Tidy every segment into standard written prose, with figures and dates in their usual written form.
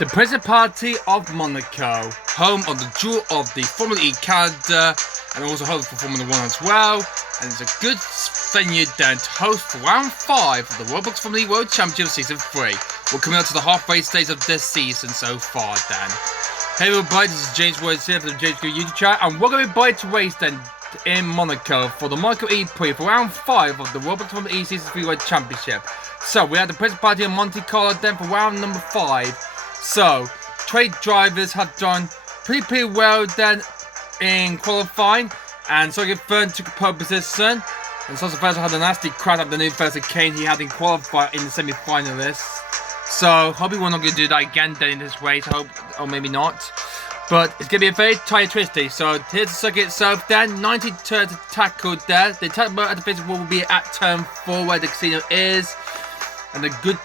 The Principality of Monaco, home of the jewel of the Formula E calendar, and also home for Formula 1 as well, and it's a good venue then to host for round 5 of the Roblox Formula E World Championship Season 3. We're coming up to the halfway stage of this season so far then. Hey everybody, this is James Woods here for the James Go YouTube channel, and we're going to be by to race then in Monaco for the Monaco E-Prix for round 5 of the Roblox Formula E Season 3 World Championship. So we have the Principality of Monte Carlo then for round number 5. So, trade drivers have done pretty well then in qualifying, and Sergio Fern took a pole position, and Sergio Fern had a nasty crash at the new Versa Kane he had in qualifying in the semi-finalists. So, hopefully we're not going to do that again then in this race, I hope, or maybe not. But it's going to be a very tight twisty. So, here's the circuit itself then, 90 turns to tackle there. The attack at the physical will be at turn 4 where the casino is, and the good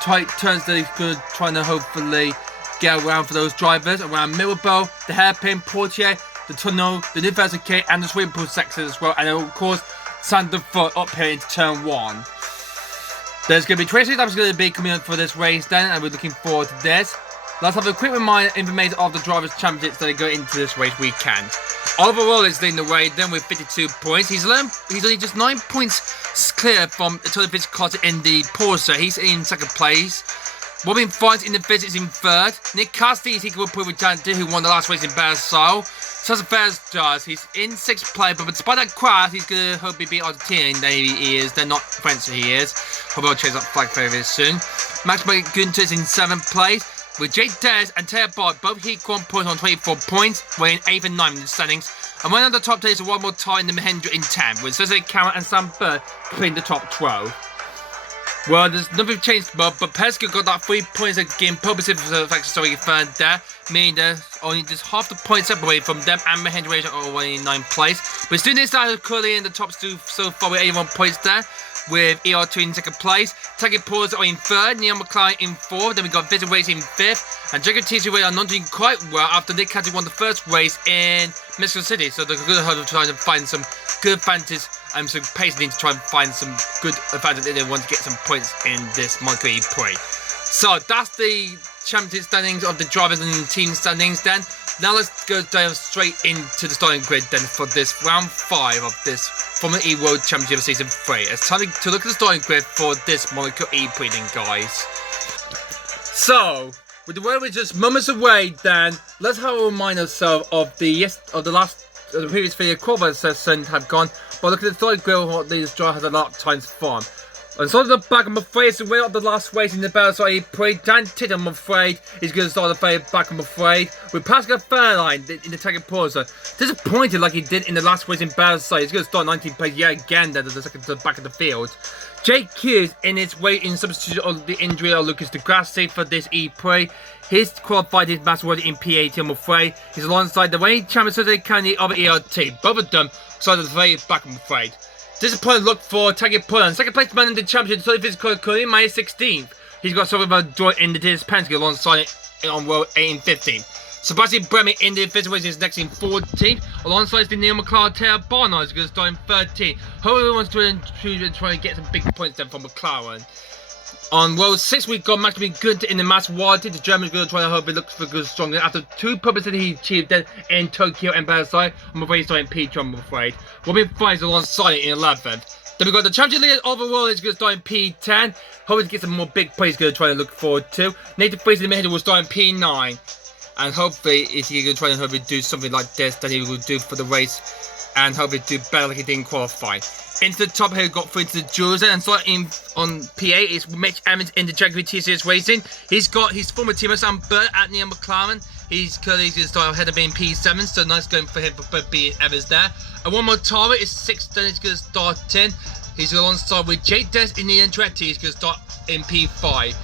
tight turns that he's going to try to hopefully get around for those drivers around Mirabel, the hairpin, Portier, the tunnel, the new Versa K, and the swimming pool sections as well, and of course Sander Foot up here into turn 1. There's going to be 26 laps going to be coming up for this race then, and we're looking forward to this. Let's have a quick reminder information of the drivers' championships that go into this race weekend. Oliver Roll is leading the way then with 52 points. He's only just 9 points clear from Tony Fitzcarraldo in the Porsche. He's in second place. Robin Fines in the Fizz is in third. Nick Cassidy is equal with Janty, who won the last race in Barisal. Sasa Fairs does. He's in 6th place, but despite that crash, he's going to hopefully beat Argentina. He is. They're not French, he is. Hopefully I'll change that flag very soon. Max Gunther is in 7th place, with Jake Dez and Taya Bart both equal points on 24 points, we're in 8th and 9th in the standings. And one of the top 10 is one more tie in the Mahendra in 10, with Cesare Cameron and Sam Bird between the top 12. Well, there's nothing changed, but Pesca got that 3 points again, purposely for the fact that third there, meaning there's only just half the points separated from them, and Mahendra are already in 9th place. But still, this is currently in the top 2 so far with 81 points there, with ER2 in 2nd place. Taki Paws are in 3rd, Neil McLaren in 4th, then we got Vision Race in 5th, and Jacob TC are not doing quite well after Nick Caddy won the first race in Mexico City, so they're going to try to find some good advantage and some pace need to try and find some good advantage if they want to get some points in this Monaco E-Prix. So that's the championship standings of the drivers and the team standings then. Now let's go down straight into the starting grid then for this round 5 of this Formula E World Championship Season 3. It's time to look at the starting grid for this Monaco E-Prix then, guys. So, with the weather just moments away then, let's have a remind ourselves of the previous video qualifier session have gone. But look at the starting grid, what this driver has a lot of times fun. And so the back, I'm afraid, it's the winner of the last race in the Barisal E-Prix. Dan Titt, I'm afraid, is going to start the very back, I'm afraid. With Pascal Fairline in the second pause. Disappointed like he did in the last race in Barisal. He's going to start 19th place yet again then, the second to the back of the field. Jake Hughes in its way in substitution of the injury of Lucas Degrassi for this E-Prix. He's qualified his match already in P80, I'm afraid. He's alongside the reigning champion Cesare Candy of ERT. Both of them started the very back, I'm afraid. Disappointed look for Taki Pullen. Second place man in the championship, so physical currently my 16th. He's got sort of a draw in the Penske alongside it on row 8 and 15th. Sebastian Bremy in the physical is next in 14th. Alongside the Neil McLaren, Taylor Barnard is going to start in 13th. Hopefully wants to try and get some big points then from McLaren. On row 6 we've got Max Gunther in the Mass Warranty. The German's going to try to hope it looks for good strong. After 2 purposes he achieved then in Tokyo and Barisal, I'm afraid he's starting P2, I'm afraid. Robin Fines alongside it in 11th. Then we've got the champion leader overall is going to start in P10. Hopefully to get some more big plays going to try and look forward to. Nathan Fraser in the middle will start in P9. And hopefully if he's going to try and hopefully do something like this, then he will do for the race and hopefully do better like he did in qualifying. Into the top here, got through to the Jules, and starting on P8 is Mitch Evans in the Jaguar TCS Racing. He's got his former teammate Sam Burt at Neil McLaren. He's currently going to start ahead of being P7, so nice going for him for being Evans there. And one more Tara is 6th, then he's going to start in. He's alongside with Jake Des in the Andretti. He's going to start in P5.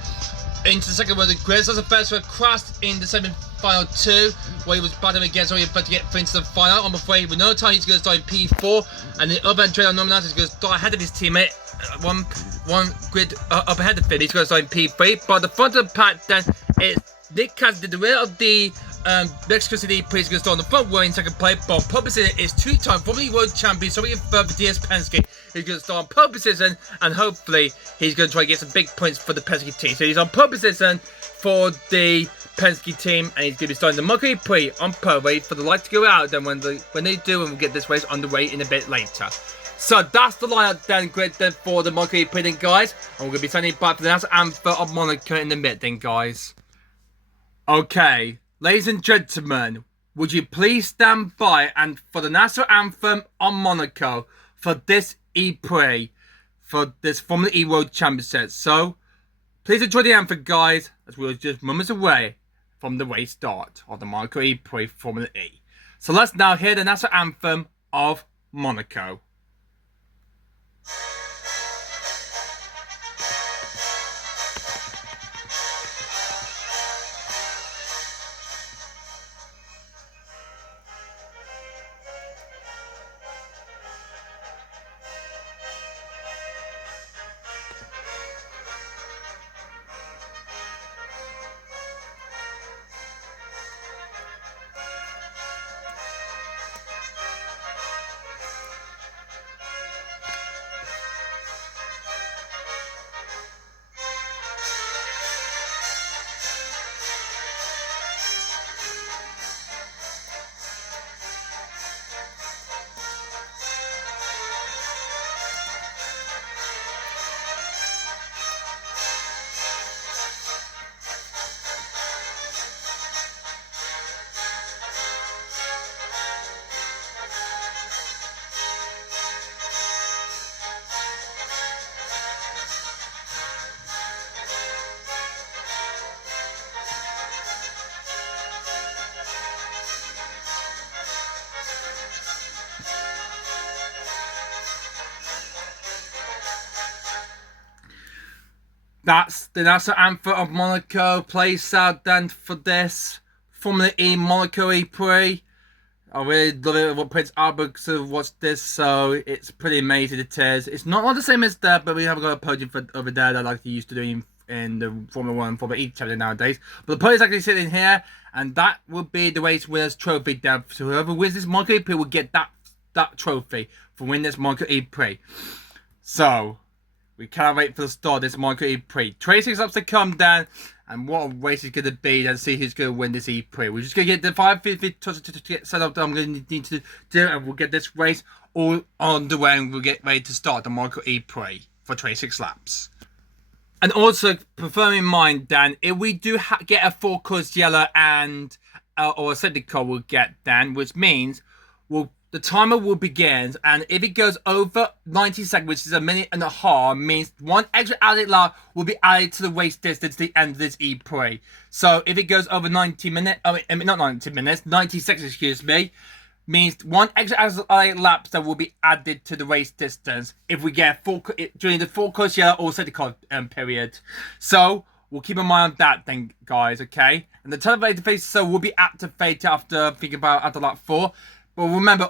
Into the second one, the Grizz. That's the first one, crashed in the semi-final 2, where he was battling against, so he was about to get into the final. I'm afraid with no time, he's going to start in P4, and the other Andretti nominated is going to start ahead of his teammate, one grid up ahead of him. He's going to start in P3. But the front of the pack then is Nick Cassidy, the rear of the Mexico City E-Prix, is going to start on the front row in second place. But pole position is two-time Formula E World Champion, so for DS Penske. He's going to start on pole position, and hopefully he's going to try to get some big points for the Penske team. So he's on pole position for the Penske team, and he's going to be starting the Monaco E-Prix on pole. Wait for the light to go out. Then when they do, and we'll get this race underway in a bit later. So that's the lineup then, grid then for the Monaco E-Prix then, guys. And we're going to be sending it back to the national anthem of Monaco in a minute then, guys. Okay, ladies and gentlemen, would you please stand by and for the national anthem on Monaco for this E-Prix, for this Formula E World Championship. So, please enjoy the anthem, guys, as we're just moments away from the race start of the Monaco E-Prix Formula E. So let's now hear the national anthem of Monaco. That's the national anthem of Monaco, plays out then for this Formula E Monaco E-Prix. I really love it what Prince Albert sort of watched this, so it's pretty amazing it is. It's not the same as that, but we haven't got a podium for over there that like they used to do in the Formula 1 Formula E chapter nowadays. But the podium is actually sitting here, and that will be the race winner's trophy down. So whoever wins this Monaco E-Prix will get that trophy for winning this Monaco E-Prix. So we cannot wait for the start of this Monaco E-Prix. 26 laps to come down, and what a race it's going to be, and see who's going to win this E-Prix. We're just going to get the 550 to get set up that I'm going to need to do, and we'll get this race all on the way, and we'll get ready to start the Monaco E-Prix for 26 laps. And also, bear in mind, Dan, if we do get a full course yellow and or a safety car, we'll get Dan, which means the timer will begin, and if it goes over 90 seconds, which is a minute and a half, means one extra added lap will be added to the race distance to the end of this E-Prix. So if it goes over 90 minutes, not 90 minutes, 90 seconds, excuse me, means one extra added lap that will be added to the race distance if we get during the full course yellow or safety car period. So we'll keep in mind on that then, guys, okay? And the televator phase will be activated after thinking about after lap 4. But remember,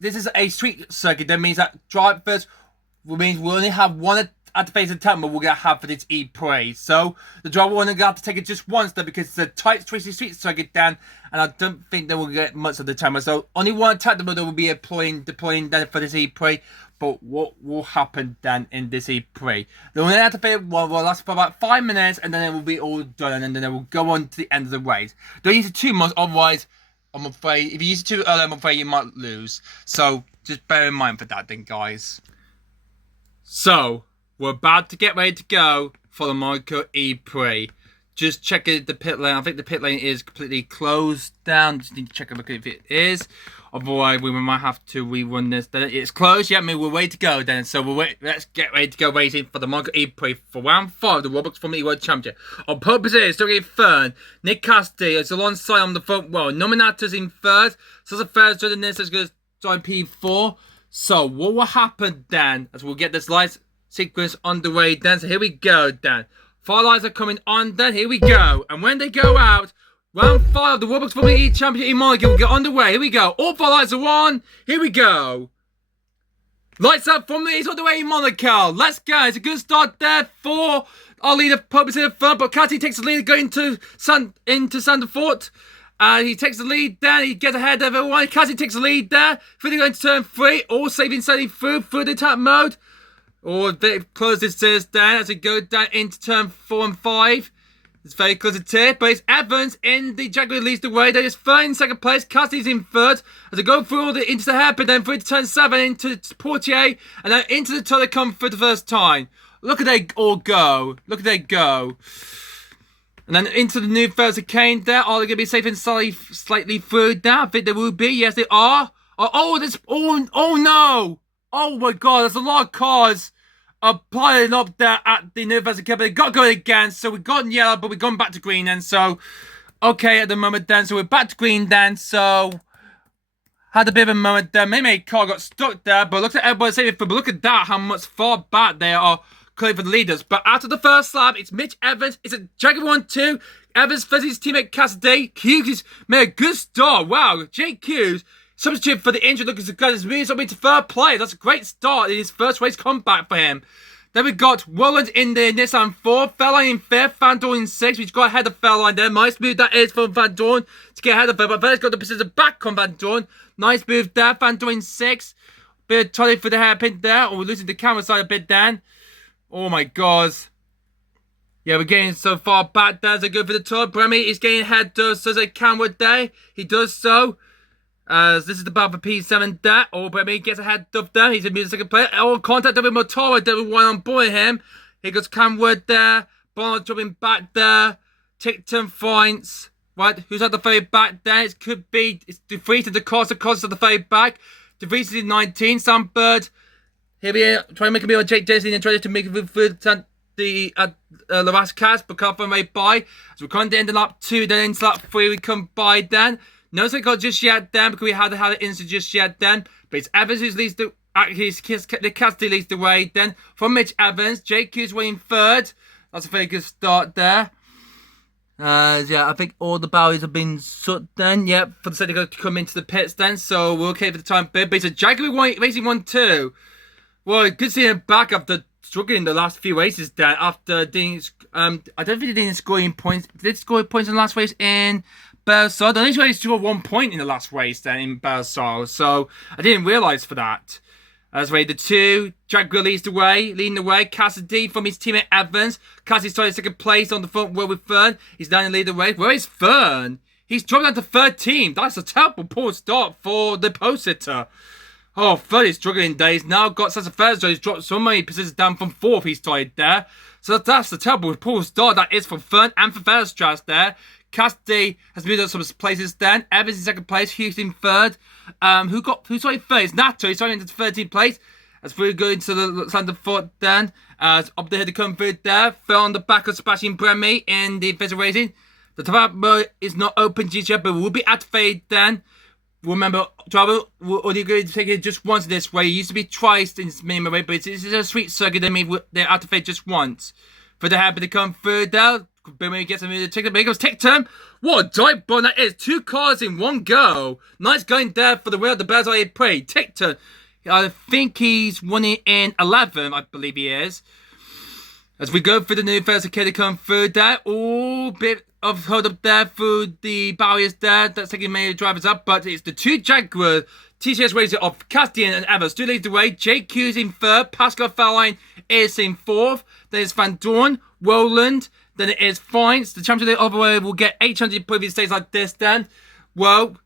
this is a street circuit. That means that drivers means we only have one activated time we're gonna have for this E-Prix. So the driver will only have to take it just once though, because it's a tight street circuit down, and I don't think they will get much of the timer. So only one attack that will be deploying then for this E-Prix. But what will happen then in this E-Prix? The only activated one will last for about 5 minutes, and then it will be all done, and then it will go on to the end of the race. Don't use it too much, otherwise I'm afraid if you use it too early, I'm afraid you might lose. So just bear in mind for that then, guys. So we're about to get ready to go for the Monaco E-Prix. Just checking the pit lane. I think the pit lane is completely closed down. Just need to check a look if it is. Otherwise, we might have to rerun this. Then it's closed. Yeah, we're ready to go then. So let's get ready to go racing for the Monaco E-Prix for round 5 of the Roblox Formula E World Championship. On purpose is still in third. Nick Cassidy is alongside on the front row. Nominatus in third. So the third doing this is going to join P4. So what will happen then as we'll get this light sequence underway then. So here we go then. 4 lines are coming on then. Here we go. And when they go out, round 5 of the Roblox Formula E Championship in Monaco will get underway. Here we go. All 4 lights are on. Here we go. Lights up, Formula E's all the way in Monaco. Let's go. It's a good start there for our leader, Purpose in the front. But Cathy takes the lead going into Sandefort. He takes the lead there. He gets ahead of everyone. Cathy takes the lead there. Fully going to turn 3. All saving sailing through the attack mode. Or a bit close this is down as we go down into turn 4 and 5. It's very close to here, but it's Evans in the Jaguar leads the way. They're just third in second place. Cassidy's in third as they go through into the hairpin, then through to turn 7 into Portier, and then into the tunnel they come for the first time. Look at they all go. Look at they go. And then into the new Thursday Kane there. Are they going to be safe and slightly through now? I think they will be. Yes, they are. Oh no. Oh my God, there's a lot of cars are piling up there at the new Thursday Cup. They got going again, so we've gone yellow, but we've gone back to green then. So, okay, at the moment then. So we're back to green then. So, had a bit of a moment there. Maybe a car got stuck there, but look at everybody saving for. But look at that, how much far back they are clear for the leaders. But after the first lap, it's Mitch Evans. It's a Jaguar 1-2. Evans versus his teammate Cassidy. Hughes made a good start. Wow, Jake Hughes, substitute for the injured Lucas Gunn, has moved up into third place. That's a great start in his first race comeback for him. Then we got Roland in the Nissan 4, Fairline in 5th, Van Dorn in 6th, which got ahead of Fairline there. Nice move that is from Van Dorn to get ahead of her, but Fairline's got the position back on Van Dorn. Nice move there, Van Dorn in 6th. Bit of trolley for the hairpin there, or we're losing the camera side a bit then. Oh my God. Yeah, we're getting so far back there as they go for the tour. Bremy is getting ahead, so as a camera there. He does so. As this is the battle for P7 there. Oh, Bremy gets ahead of them. He's in the second place. Oh, contact with Motoro. There was one on board him. Here goes Camwood there. Bonner dropping back there. Tickton points. Right, who's at the very back there? It could be, it's DeVries and the cost at the very back. DeVries is in 19. Sandbird. Here we are, trying to make a meal of Jake Jason and trying to make it through the Lavash cast, but can't find way by. So we're coming to end of lap 2, then into lap 3 we come by then. No got just yet then, because we hadn't had it instant just yet then. But it's Evans who leads the Cassidy leads the way then. From Mitch Evans, Jake Hughes winning third. That's a very good start there. Yeah, I think all the barriers have been shut then. Yep, for the second to come into the pits then. So we're okay for the time bit. But it's a Jaguar Racing 1-2. Well, good seeing him back after struggling the last few races there. After doing, I don't think he didn't score any points. Did he score points in the last race in Bersol? I don't think he scored 1 point in the last race then in Bersol. So I didn't realise for that. As way the 2, Jaguar leading the way. Cassidy from his teammate Evans. Cassidy started second place on the front row with Fern. He's down in the lead the way. Where is Fern? He's dropped down to third team. That's a terrible poor start for the post sitter. Oh, Fern is struggling days. Now got such a first, so he's dropped so many positions down from 4th. He started there. So that's the terrible poor start that is for Fern and for Fairstrass there. Cassidy has moved up some places then. Evans in second place, Hughes in third. Who started third? It's Nato. He's starting into 13th place. As we go into the Sandefort then. As up the head to come through there. Fell on the back of Sebastian Bremy in the official racing. The top mode is not open just yet, but will be activated then. Remember, travel only going to take it just once this way. It used to be twice in this minimum way, but it's a sweet circuit. They mean they activate just once. For the happy to come through there. Maybe gets a minute to take it. But here goes Tick Turn. What a dive bomb that is. 2 cars in one go. Nice going there for the wheel of the Monaco E-Prix. Tick Turn. I think he's winning in 11, I believe he is. As we go through the new first kid to come through there. Oh, bit of hold up there through the barriers there. That's taking many drivers up. But it's the 2 Jaguar TCS racers of Castian and Evers. 2 leads the way. Jake Hughes in 3rd. Pascal Fairline is in 4th. There's Van Dorn, Roland. Then it is Fines. The champion of the other way will get 800 previous stages like this then. Well,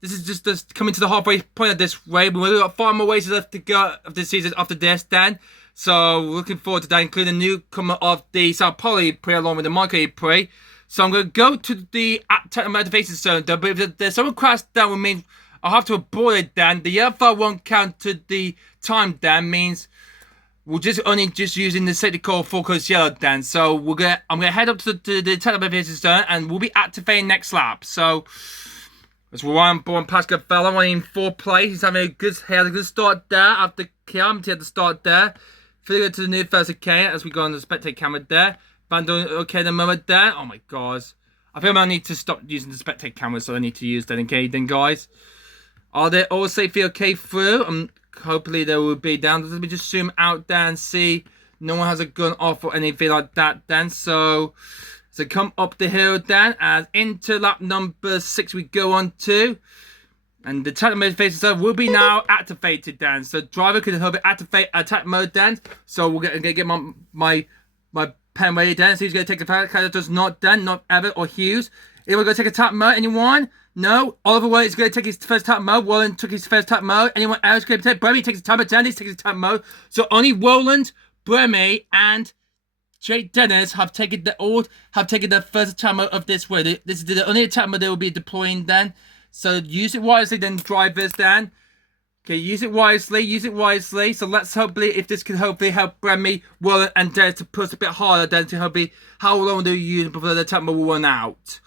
this is just coming to the halfway point of this way. We've got 5 more races left to go of this season after this then. So looking forward to that, including the newcomer of the Sao Paulo E-Prix along with the Monaco E-Prix. So I'm going to go to the technical motivation zone. But if there's some crash that will mean I'll have to abort it, Dan. The other one counted the time, Dan, means we're only using the safety call focus yellow, Dan. So I'm gonna head up to the television zone and we'll be activating next lap. So as we're on board Pascal Fella, running in 4th place. He had a good start there after Kiam. He had the start there. Filling to the new first okay as we go on the spectator camera there. Van doing okay the moment there. Oh my god. I think I need to stop using the spectator camera, so I need to use that. Okay then, guys. Are they all safely okay through? Hopefully they will be down. Let me just zoom out there and see. No one has a gun off or anything like that then. So come up the hill then. As into lap number 6 we go on to. And the attack mode faces will be now activated then. So driver could help it activate attack mode then. So we're gonna get my pen ready then. So he's gonna take the character does not then, not Everett or Hughes. Anyone gonna take attack mode? Anyone? No. Oliver Williams is going to take his first attack mode. Wallen took his first attack mode. Anyone else going to take? Bremy takes his attack mode. Dennis takes his attack mode. So only Roland, Bremy, and Jake Dennis have taken their first attack mode of this way. This is the only attack mode they will be deploying then. So use it wisely then, drivers then. Okay, use it wisely. So let's hopefully, if this can hopefully help Bremy, Wallen, and Dennis to push a bit harder then to hopefully, how long do you use before the attack mode will run out?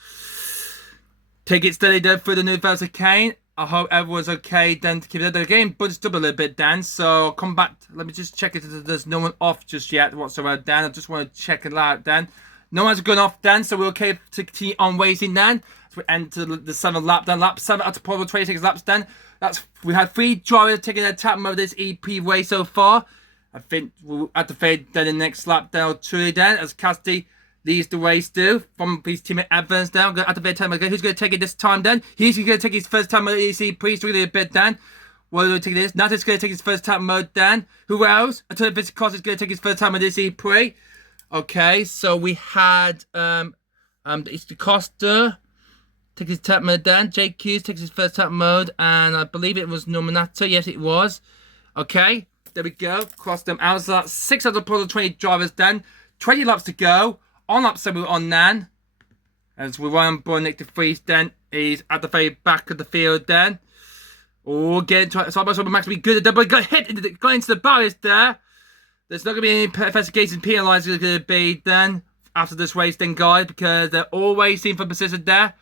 Take it steady then through the new verse of Kane. I hope everyone's okay then to keep it. The game bunched up a little bit then, so I'll come back. Let me just check if there's no one off just yet whatsoever then. I just want to check it out then. No one's gone off then, so we're okay to continue on waiting then. So we enter the 7th lap then. Lap 7 out of probably 26 laps then. We had 3 drivers taking their attack mode this EP way so far. I think we'll activate then the next lap then or 2 then as Cassidy leads the race too from his teammate Evans down. Going to activate time again. Who's going to take it this time then? He's going to take his first time mode EP. Really a bit then. What are we take this? Nathan's going to take his first time mode then. Who else? Antonio Vince is going to take his first time mode EP. Okay, so we had it's the Costa take his tap mode then. Jake Hughes takes his first tap mode, and I believe it was Nominato. Yes, it was. Okay, there we go. Cross them out. So that's 6 out of the 20 drivers then. 20 laps to go. On lap 7 we're on Nan. As we run on board Nick DeFries then. He's at the very back of the field then. Oh, getting to side by side with Max to be good. But got hit got into the barriers there. There's not going to be any investigation penalised going to be then after this race then, guys, because they're always seen for position there.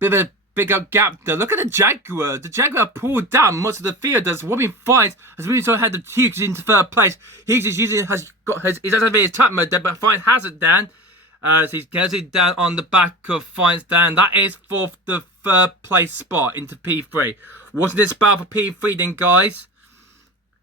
Bit of a bigger gap there. Look at the Jaguar. The Jaguar pulled down most of the field as Robin Fines has really so had the Hughes into 3rd place. Hughes is using he's activated his tap mode there, but Fines hasn't then. So he's getting down on the back of Fines down. That is for the 3rd place spot into P3. What's this battle for P3 then, guys?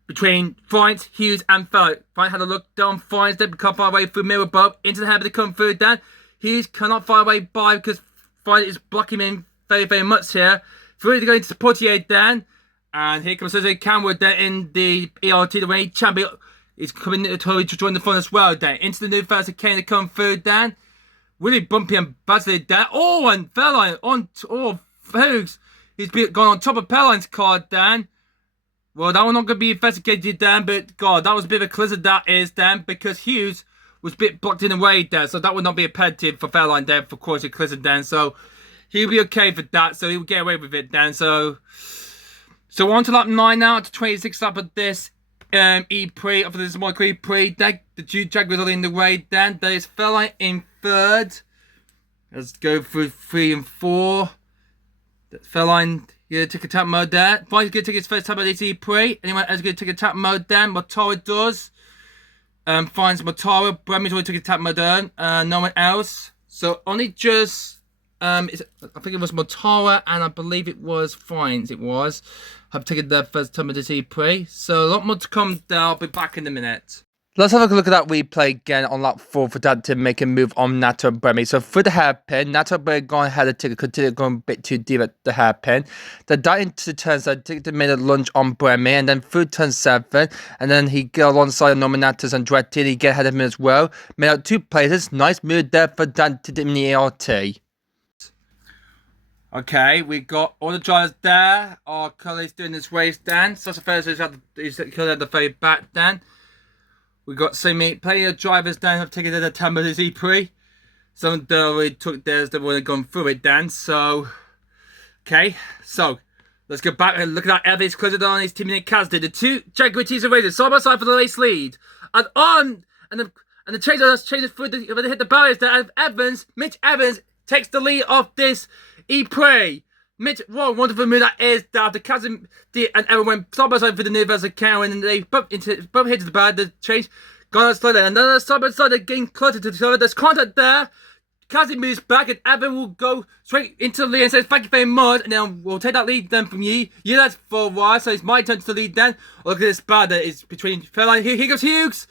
Between Fines, Hughes, and Fellow. Fines had a look down. Fines then become far away through Mirror Boat into the head of the come through then. Hughes cannot fire away by because Fines is blocking him very, very much here. Through to go into Portier then. And here comes Jose Cameron then in the ERT, the reigning champion. He's coming to join the fun as well then. Into the new first of Kane to come through then. Really bumpy and buzzing there. Oh, and Fairline on Fuchs. He's gone on top of Fairline's card then. Well, that one not going to be investigated then, but God, that was a bit of a blizzard that is then, because Hughes was a bit blocked in the way there, so that would not be a penalty for Fairline then for causing blizzard then, so he'll be okay for that, so he'll get away with it then, so on to lap 9 now, to 26 lap of this E-Prix, after this Monaco E-Prix, the Jaguars are in the way then, there is Fairline in 3rd, let's go through 3 and 4, Fairline. You're going to take a tap mode there. Fines going to take his first tap mode at E-Prix. Anyone else going to take a tap mode there? Motara does. Fines Motara. Bremy's already took a tap mode there. No one else. So only just, I think it was Motara and I believe it was Fines. It was. Have taken their first tap mode at E-Prix. So a lot more to come there. I'll be back in a minute. Let's have a look at that replay again on lap 4 for Dad to make a move on Nato and Bremy. So for the hairpin, Nato and Bremy gone ahead and continue going a bit too deep at the hairpin. Then down into turn 7, made a lunge on Bremy, and then through turn 7, and then he got alongside Nominatus and Andretti, he get ahead of him as well. Made out 2 places. Nice move there for Dad to in the ART. Okay, we got all the drivers there. Our colleagues doing this race, Dan. Sasha Ferris is at the very back, Dan. We got plenty of drivers down have taken their time with his E-Prix. Some already took theirs, they've already gone through it, Dan. So Okay, so let's go back and look at that. Evans closing on his teammate Cassidy. The two Jaguar teams are rated side by side for the race lead. And on and the chasers through they hit the barriers there. And Mitch Evans takes the lead of this E-Prix. Mitch, what a wonderful move that is. That the Cassidy and everyone went side by side for the Universal account, and they both hit the bar. The chase gone on slowly. And then side by side, they're getting closer to each other. There's contact there. Cassidy moves back, and Evan will go straight into the lead and says, "Thank you very much." And then we'll take that lead then from you. You led for a while, so it's my turn to lead then. Look at this bar that is between Fairline. Here goes Hughes.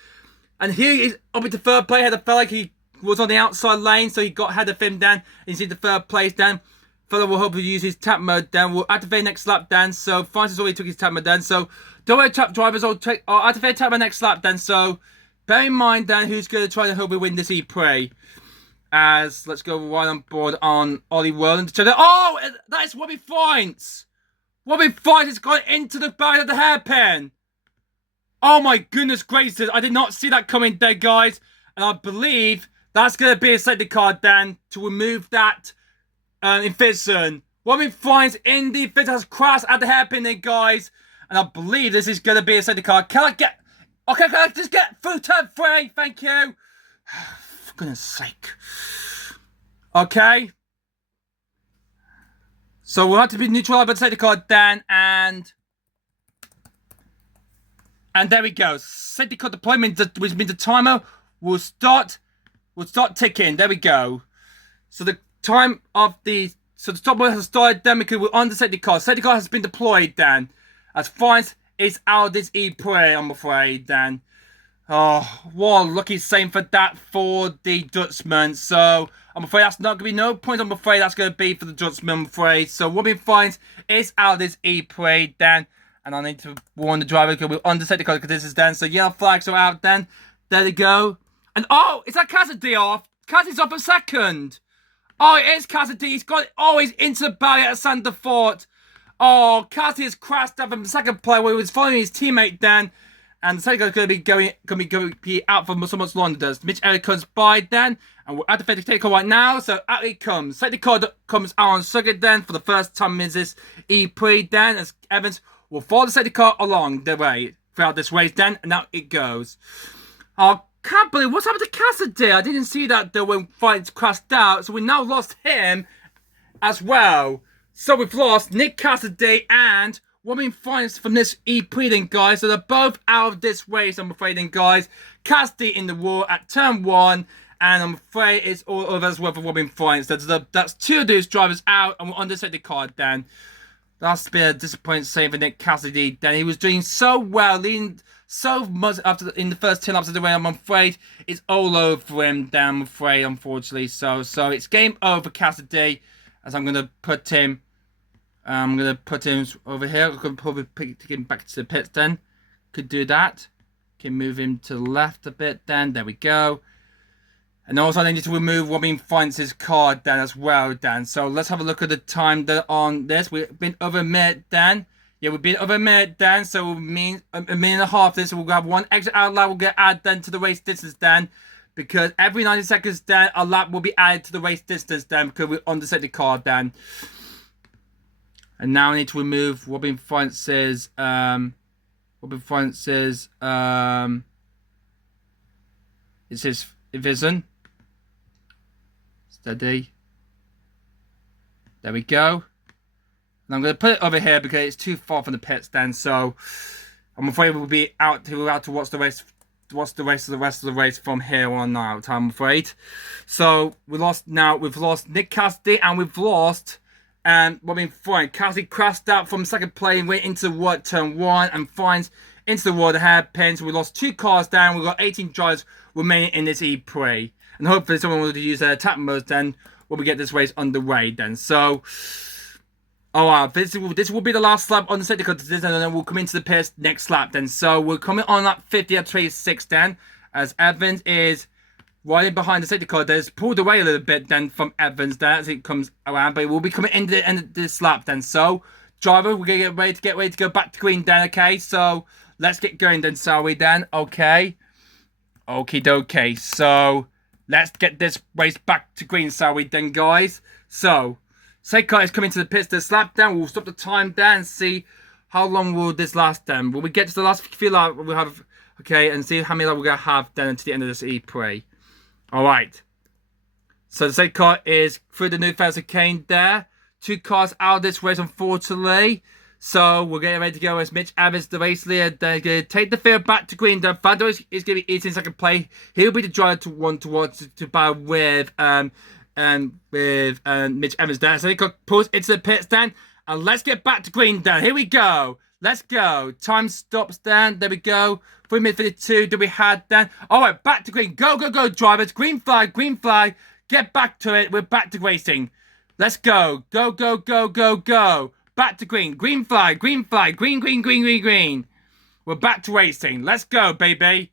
And Hughes is up into third place. Had felt like he was on the outside lane, so he got ahead of him then. He's in the third place then. Fella will hopefully use his tap mode then. We'll activate next lap then. So Francis already took his tap mode then. So don't worry, tap drivers. I'll activate tap mode next lap then. So bear in mind then who's going to try to hopefully win this E-Prix. As let's go right on board on Ollie Worland. Oh, that is Robbie Fiennes. Robbie Fiennes has gone into the barrier of the hairpin. Oh my goodness gracious. I did not see that coming there, guys. And I believe that's going to be a safety card then to remove that Infinison. Robbie Fiennes in the Infinison has crashed at the hairpin there, guys. And I believe this is going to be a safety card. Can I just get through turn 3? Thank you. For goodness sake. Okay. So we'll have to be neutralized by the safety card then, and there we go. Safety card deployment, which means the timer will start ticking. There we go. So the time of the stopwatch has started then because we're on the safety card. Safety card has been deployed then. As Fiennes is out of this E-Prix, I'm afraid then. Oh, what a lucky same for that for the Dutchman. So, I'm afraid that's not going to be no point. I'm afraid that's going to be for the Dutchman, I'm afraid. So, Robin Fiennes is out of this E-Prix then. And I need to warn the driver because we're on the safety car because this is then. So, yellow flags are out then. There they go. And, oh, is that Cassidy off? Cassidy's off a second. Oh, it is Cassidy. He's got he's into the barrier at Santa Fort. Oh, Cassidy has crashed out from the second play where he was following his teammate then. And the safety car is going to be out for so much longer. Mitch Elliott comes by then, and we're activating the safety car right now. So out it comes. Safety car comes out on circuit then for the first time in this E-Prix then, as Evans will follow the safety car along the way throughout this race then, and now it goes. Oh, can't believe what's happened to Cassidy. I didn't see that though when Fiennes crashed out, so we now lost him as well. So we've lost Nick Cassidy and Robin Fiennes from this E-Prix then, guys. So they're both out of this race, I'm afraid then, guys. Cassidy in the wall at turn 1. And I'm afraid it's all over as well for Robin Fiennes. That's 2 of those drivers out, and we're on the safety card then. That's been a disappointing save for Nick Cassidy. Then he was doing so well, leading so much in the first 10 laps of the race. I'm afraid it's all over for him then, I'm afraid, unfortunately. So it's game over for Cassidy, as I'm going to put him... I'm going to put him over here. I'm going to probably take him back to the pits then. Could do that. Can move him to the left a bit then. There we go. And also I need to remove Robin Fiennes' card then as well then. So let's have a look at the time on this. We've been over a minute then. Yeah, we've been over a minute then. So we'll mean a minute and a half then. So we'll have one extra out lap. We'll get added then to the race distance then. Because every 90 seconds then, a lap will be added to the race distance then. Because we're on the safety card then. And now I need to remove Robin Fiennes' it says Vision. Steady. There we go. And I'm going to put it over here because it's too far from the pits then. So I'm afraid we'll be out to watch the rest of the race from here on out, I'm afraid. So we've lost Nick Cassidy and we've lost Robin Fiennes. Cassidy crashed out from second plane, went into the turn 1, and Fiennes into the water hairpin. So we lost 2 cars down. We've got 18 drivers remaining in this E-Prix. And hopefully someone will use their attack modes then when we get this race underway then. So, oh wow, this will be the last lap on the safety car, and then we'll come into the pits next lap then. So we're coming on lap 50 at 26 then, as Evans is riding behind the safety car. There's pulled away a little bit then from Evans there as it comes around, but it will be coming into the end of this lap then. So, driver, we're gonna get ready to go back to green then, okay? So let's get going then, shall we then? Okay. Okie dokie. So let's get this race back to green, shall we then, guys? So Safety car is coming to the pits to slap down. We'll stop the time down and see how long will this last then. Will we get to the last few laps? We'll have, okay, and see how many laps we're going to have then until the end of this E-Prix. Alright. So the safety car is through the new Thousand Kane there. 2 cars out of this race, unfortunately. So we're getting ready to go as Mitch Evans, the race leader. They're going to take the field back to green. Fando is going to be eating second place. He'll be the driver to want to battle with Mitch Evans there. So he pulls into the pit stand. And let's get back to green down. Here we go. Let's go. Time stops down. There we go. 3 minutes 52. Do we have then? All right, back to green. Go, go, go, drivers. Green flag, green flag. Get back to it. We're back to racing. Let's go. Go, go, go, go, go. Back to green. Green flag, green flag. Green, green, green, green, green. We're back to racing. Let's go, baby.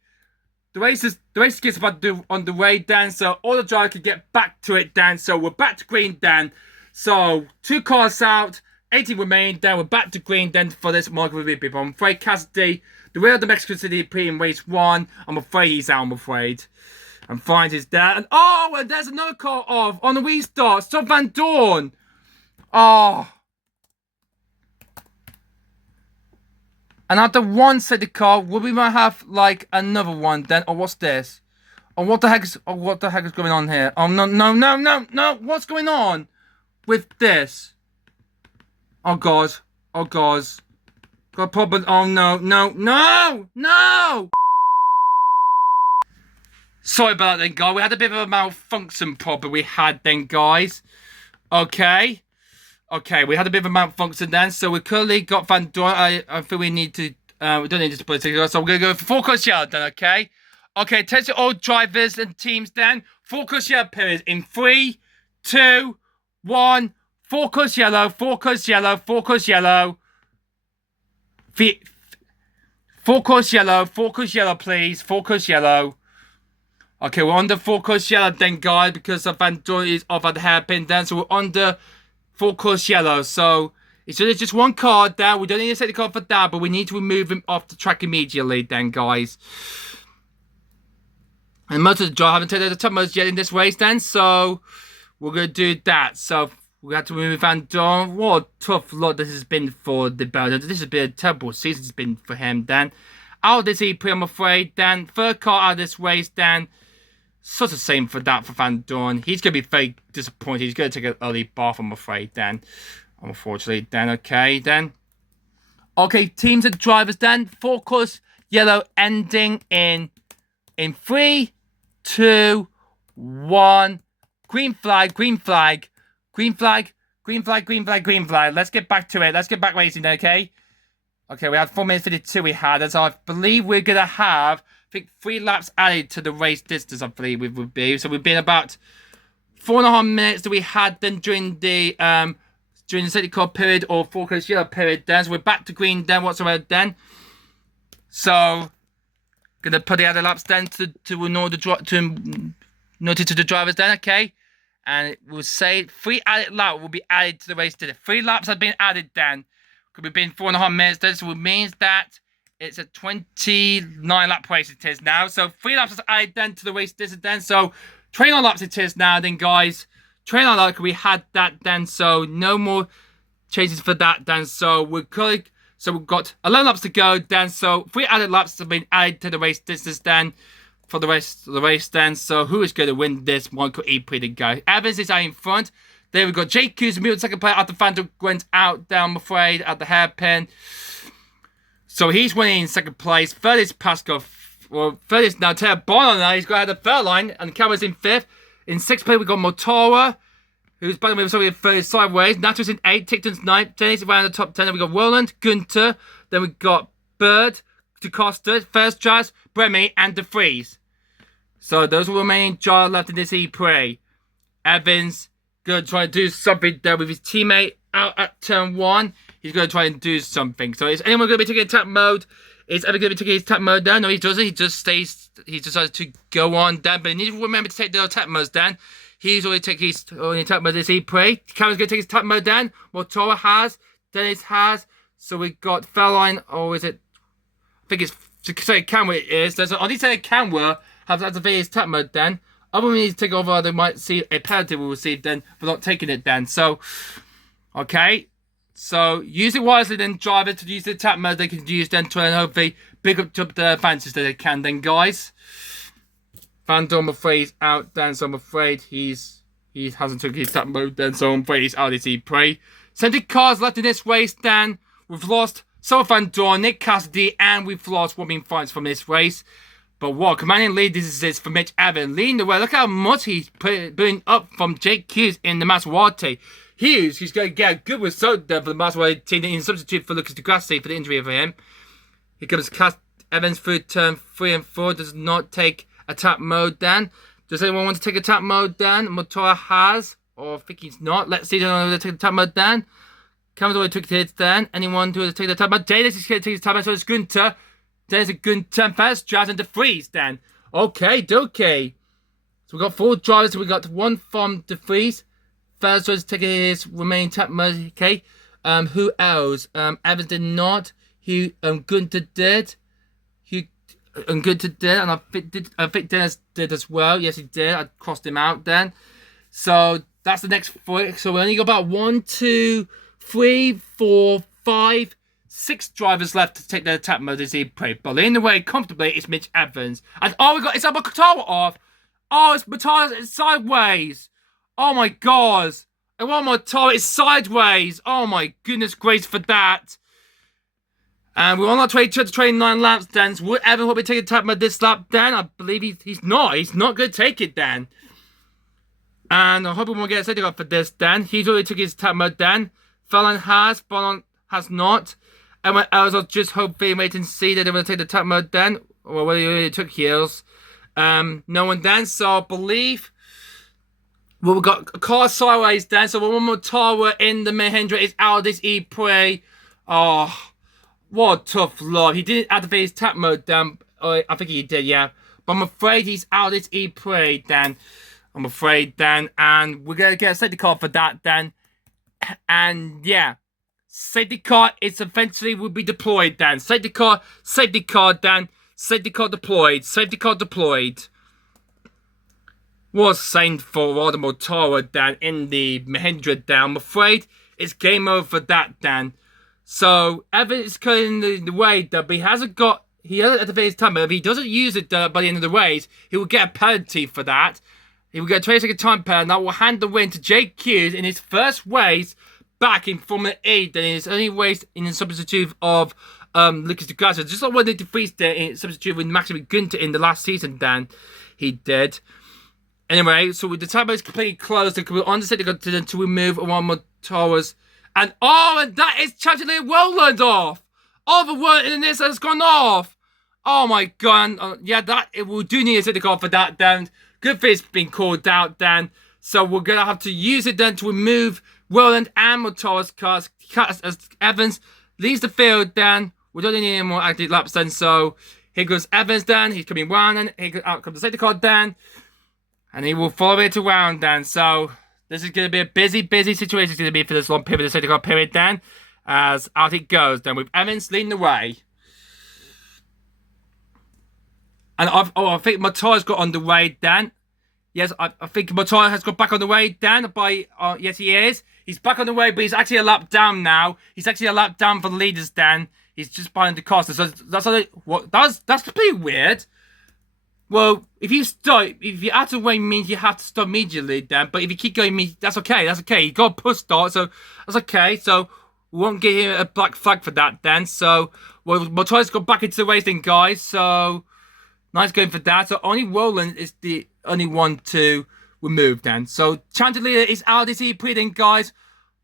The race gets about to do on the way, Dan. So all the drivers can get back to it, Dan. So we're back to green, Dan. So 2 cars out. 18 remain. Then we're back to green then for this Monaco E-Prix. I'm afraid Cassidy, the real of the Mexico City Prix in race 1, I'm afraid he's out, I'm afraid. And finds his dad. And oh, and there's another car off on the restart. Stop Van Dorn. Oh. And after one safety car, will we might have like another one then? Or what's this? Or what the heck is going on here? Oh no, no, no, no, no. What's going on with this? Oh God. Oh God. Got problem. Oh no, no, no, no! Sorry about that then, guys. We had a bit of a malfunction problem we had then, guys. Okay. Okay, we had a bit of a malfunction then, so we currently got Van Dorn. I think we need to, we don't need to put it, so we're going to go for 4 course yellow then, okay? Okay, test all drivers and teams then. 4 course yellow period in 3, 2, 1. 4 course yellow, 4 course yellow, 4 course yellow. 4 course yellow, 4 course yellow, please. 4 course yellow. Okay, we're on the 4 course yellow then, guys, because Van Dorn is off at the hairpin then, so we're on the 4 course yellow. So it's just 1 car there. We don't need to set the car for that, but we need to remove him off the track immediately then, guys. And most of the drivers haven't taken the top most yet in this race then, so we're going to do that. So we have to remove Van Dorn. What a tough lot this has been for the Belgian. This has been a terrible season it's been for him then. Out of this E-Prix, I'm afraid then. 3rd car out of this race then. Sort of same for that for Van Dorn. He's going to be very disappointed. He's going to take an early bath, I'm afraid, then. Unfortunately, then. Okay, then. Okay, teams and drivers, then. 4 course yellow ending in 3, 2, 1. Green flag, green flag. Green flag, green flag, green flag, green flag. Let's get back to it. Let's get back racing, okay? Okay, we had 4 minutes 52 we had. And so I believe we're going to have... I think 3 laps added to the race distance, I believe it would be. So we've been about 4.5 minutes that we had then during the safety car period or 4 course yellow period then. So we're back to green then whatsoever then. So gonna put the added laps then to notice to the drivers then, okay? And it will say 3 added laps will be added to the race distance. 3 laps have been added then. Could be been 4.5 minutes then, so it means that it's a 29 lap race it is now. So 3 laps is added then to the race distance then. So 29 laps it is now then, guys. 29 laps, we had that then. So no more changes for that then. So we've got 11 laps to go then. So 3 added laps have been added to the race distance then. For the rest of the race then. So who is going to win this Monaco E-Prix to go? Evans is out in front. There we go. Jake Kuzma in second place after Fando went out down, I'm afraid, at the hairpin. So he's winning in second place. 3rd is Pascal. Well, 3rd is now Ted Bonner now. He's got ahead of the third line. And Cameron's in 5th. In 6th place, we've got Motora, who's by the way, sorry, 3rd sideways. Natras in 8th. Tickton's 9th. Dennis around the top 10. Then we've got Roland, Gunter. Then we've got Bird, DeCosta, First Jazz, Bremy, and De Vries. So those are the remaining drivers left in this E-Prix. Evans going to try and do something there with his teammate out at turn 1. He's going to try and do something. So is anyone going to be taking attack mode? Is Evan going to be taking his attack mode down? No, he doesn't. He just stays. He decides to go on down. But he needs to remember to take the attack modes down. He's already taking his attack mode this E-Prix. Cameron's going to take his attack mode down. Motora has. Dennis has. So we've got Fairline. Or is it? I think it's. Sorry, Cameron it is. There's on these say Cameron has to be his attack mode then. Other than take over, they might see a penalty will receive then for not taking it then. So, okay. So, use it wisely then, driver, to use the attack mode they can use then to hopefully pick up the fancies that they can then, guys. Vandal, I'm afraid, is out then, so I'm afraid he hasn't took his attack mode then, so I'm afraid he's out of his E-Prix. 70 cars left in this race then. We've lost Summer Van Dorn, Nick Cassidy, and we've lost Women Fights from this race. But what commanding lead this is for Mitch Evans, leading the way. Look how much he's putting up from Jake Hughes in the Maserati. Hughes, he's going to get a good result there for the Maserati team in substitute for Lucas Degrassi for the injury for him. Here comes Evans through turn 3 and 4. Does not take attack mode then. Does anyone want to take attack mode then? Motora has, or I think he's not. Let's see if anyone want to take attack mode then. Cameron's already took it then. Anyone to take the attack mode? Davis is going to take the attack mode, so it's Gunter. There's a Gunter first, drives into freeze then. Okay, okay. So we've got 4 drivers, so we got 1 from De Vries. First was taking his remaining attack mode, okay. Who else? Evans did not. Gunter did. Gunter did, and I think Dennis did as well. Yes, he did. I crossed him out then. So that's the next 4. So we only got about 1, 2, 3, 4, 5, 6 drivers left to take their attack mode as E-Prix. But leading the way comfortably is Mitch Evans. And oh, we got it's Motora off. Oh, it's Motora sideways. Oh my god. And one more time, it's sideways. Oh my goodness gracious for that. And we're on our way to 29 laps then. So would Evans will be taking attack mode this lap then? I believe he's not. He's not going to take it then. And I hope we won't get a safety car for this then. He's already took his attack mode then. Fallon has not. Everyone else will just hopefully wait and see that they're going to take the attack mode then. Or whether he already took heels. No one then. So I believe... Well, we've got a car sideways then. So one more tower in the Mahindra is out of this E-Prix. Oh, what a tough luck. He didn't activate his attack mode then. I think he did, yeah. But I'm afraid he's out of this E-Prix then. I'm afraid then. And we're going to get a safety car for that then. And yeah. Safety car is eventually will be deployed then. Safety car then. Safety car deployed. Safety car deployed. Was signed for Motora then in the Mahindra then. I'm afraid it's game over for that then. So Evans is cutting the way but he hasn't activated his timer. If he doesn't use it by the end of the race, he will get a penalty for that. He will get a 20-second time penalty, and that will hand the win to Jake Hughes in his first race back in Formula E. Then in his only race in the substitute of Lucas Degrassi. Just like when they defeated in substitute with Maxime Gunter in the last season then. He did. Anyway, so with the time is completely closed, we're on the safety car to remove one more towers. And that is tragically Roland off. All the word in this has gone off. Oh my god. Yeah, we do need a safety car for that then. Good thing it's been called out then. So we're going to have to use it then to remove Roland and Motora's cars. As Evans leaves the field then. We don't need any more active laps then. So here goes Evans then. He's coming round and here out comes the safety car then. And he will follow it around then. So this is going to be a busy situation. It's going to be for this long period, the safety car period then. As out it goes then with Evans leading the way. And I think Motora's got on the way then. Yes, I think Motora has got back on the way then. Yes, he is. He's back on the way, but he's actually a lap down now. He's actually a lap down for the leaders then. He's just behind the Costa. So that's pretty weird. Well, if you out of the way means you have to stop immediately then. But if you keep going, that's okay. That's okay. You got a push start, so that's okay. So we won't give him a black flag for that then. So Motora's got back into the race then, guys. So nice going for that. So only Roland is the only one to remove then. So Chandelier is out of this E-Prix then, guys.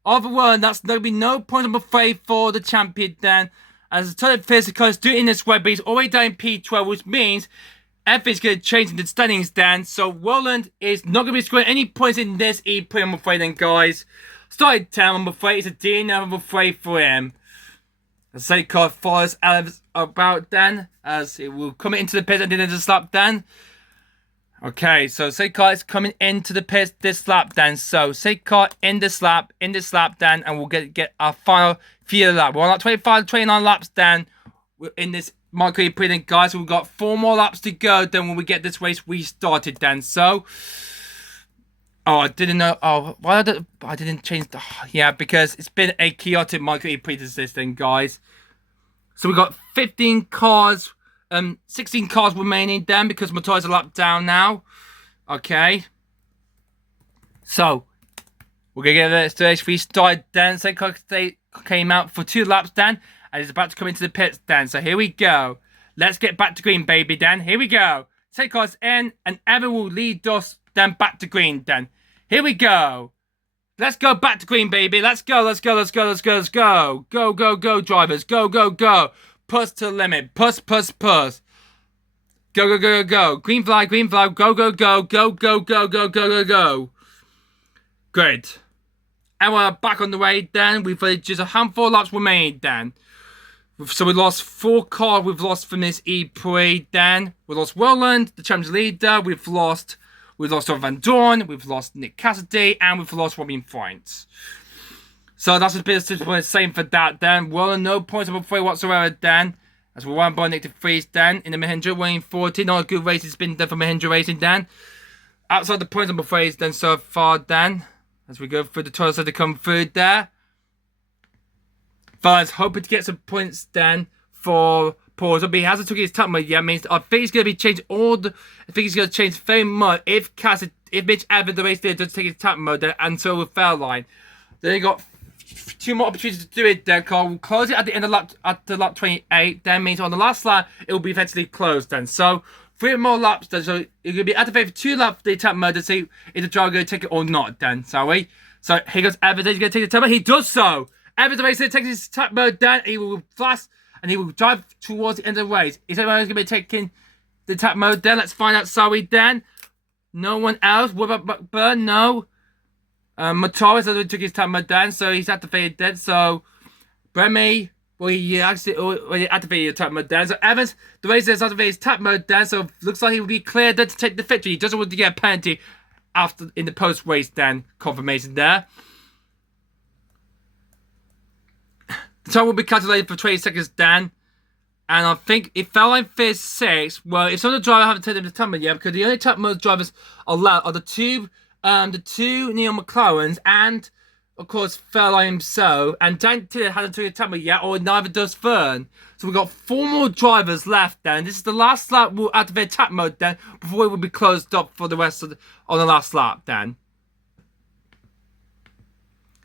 Overall, that's going to be no point, I'm afraid, for the champion then. As the physical is doing this way, but he's already down in P12, which means everything's going to change in the standings then. So Roland is not going to be scoring any points in this E-Prix, I'm afraid then, guys. Started 10, I'm afraid. It's a D now, I'm afraid, for him. The safety car follows Alex about then, as it will come into the pit and then this lap then. Okay, so safety car is coming into the pit this lap then. So safety car in this lap then, and we'll get our final few lap. We're on like 25 to 29 laps then in this Monaco E-Prix then, guys. So we've got 4 more laps to go then when we get this race restarted then. So, oh, I didn't know. Oh, why I didn't change the... Yeah, because it's been a chaotic Monaco E-Prix this then, guys. So we've got 15 cars, 16 cars remaining then because my tyres are lapped down now. Okay. So, we're going to get this race restarted then. So, they came out for 2 laps then. And it's about to come into the pits then. So, here we go. Let's get back to green, baby, then. Here we go. Take us in and Evan will lead us then back to green then. Here we go. Let's go back to green, baby. Let's go, let's go, let's go, let's go, let's go. Go, go, go, drivers. Go, go, go. Push to the limit. Push, push, push. Go, go, go, go, go. Green flag, green flag. Go, go, go. Go, go, go, go, go, go, go. Good. And we're back on the way then. We've just a handful of laps remaining then. So we lost 4 cars. We've lost from this E-Prix then. We lost Roland, the Champions leader. We've lost Van Dorn, we've lost Nick Cassidy, and we've lost Robin France. So that's a bit of the same for that then. Well, no points I'm afraid whatsoever then. As we're won by Nick DeFries then in the Mahindra, winning 40. Not a good race it's been done for Mahindra Racing then. Outside the points I'm afraid then so far then. As we go through the toilets that come through there. But hoping to get some points then for Paul. But he hasn't took his tap mode yet. Means I think he's going to be changed I think he's going to change very much if Mitch Evans, the race leader, does take his tap mode then, until the Fairline. Then you got 2 more opportunities to do it then. Carl will close it at the end of lap 28. Then means on the last lap it will be eventually closed then. So 3 more laps then. So you're going to be activated for 2 laps for the tap mode to see if the driver going to take it or not then. So here goes Evans. He's going to take the tap mode. He does so. Evans, the race leader, takes his tap mode down. He will flash. And he will drive towards the end of the race. Is anyone else going to be taking the tap mode then? Let's find out. Sorry, then. No one else. What about Blackburn? No. Motoris already took his tap mode then, so he's activated then. So, Bremy, well, he actually already activated his tap mode then. So, Evans, the racer has activated his tap mode then, so looks like he will be cleared then to take the victory. He doesn't want to get a penalty after in the post-race then confirmation there. The time will be calculated for 20 seconds then. And I think if Fairline finished 6, well, if some of the drivers haven't taken the tap mode yet, because the only tap mode drivers allowed are the two Neo McLarens and, of course, Fairline himself. And Dan Tiller hasn't taken the tap mode yet, or neither does Fern. So we've got 4 more drivers left then. This is the last lap we'll activate tap mode then, before it will be closed up for the rest of on the last lap then.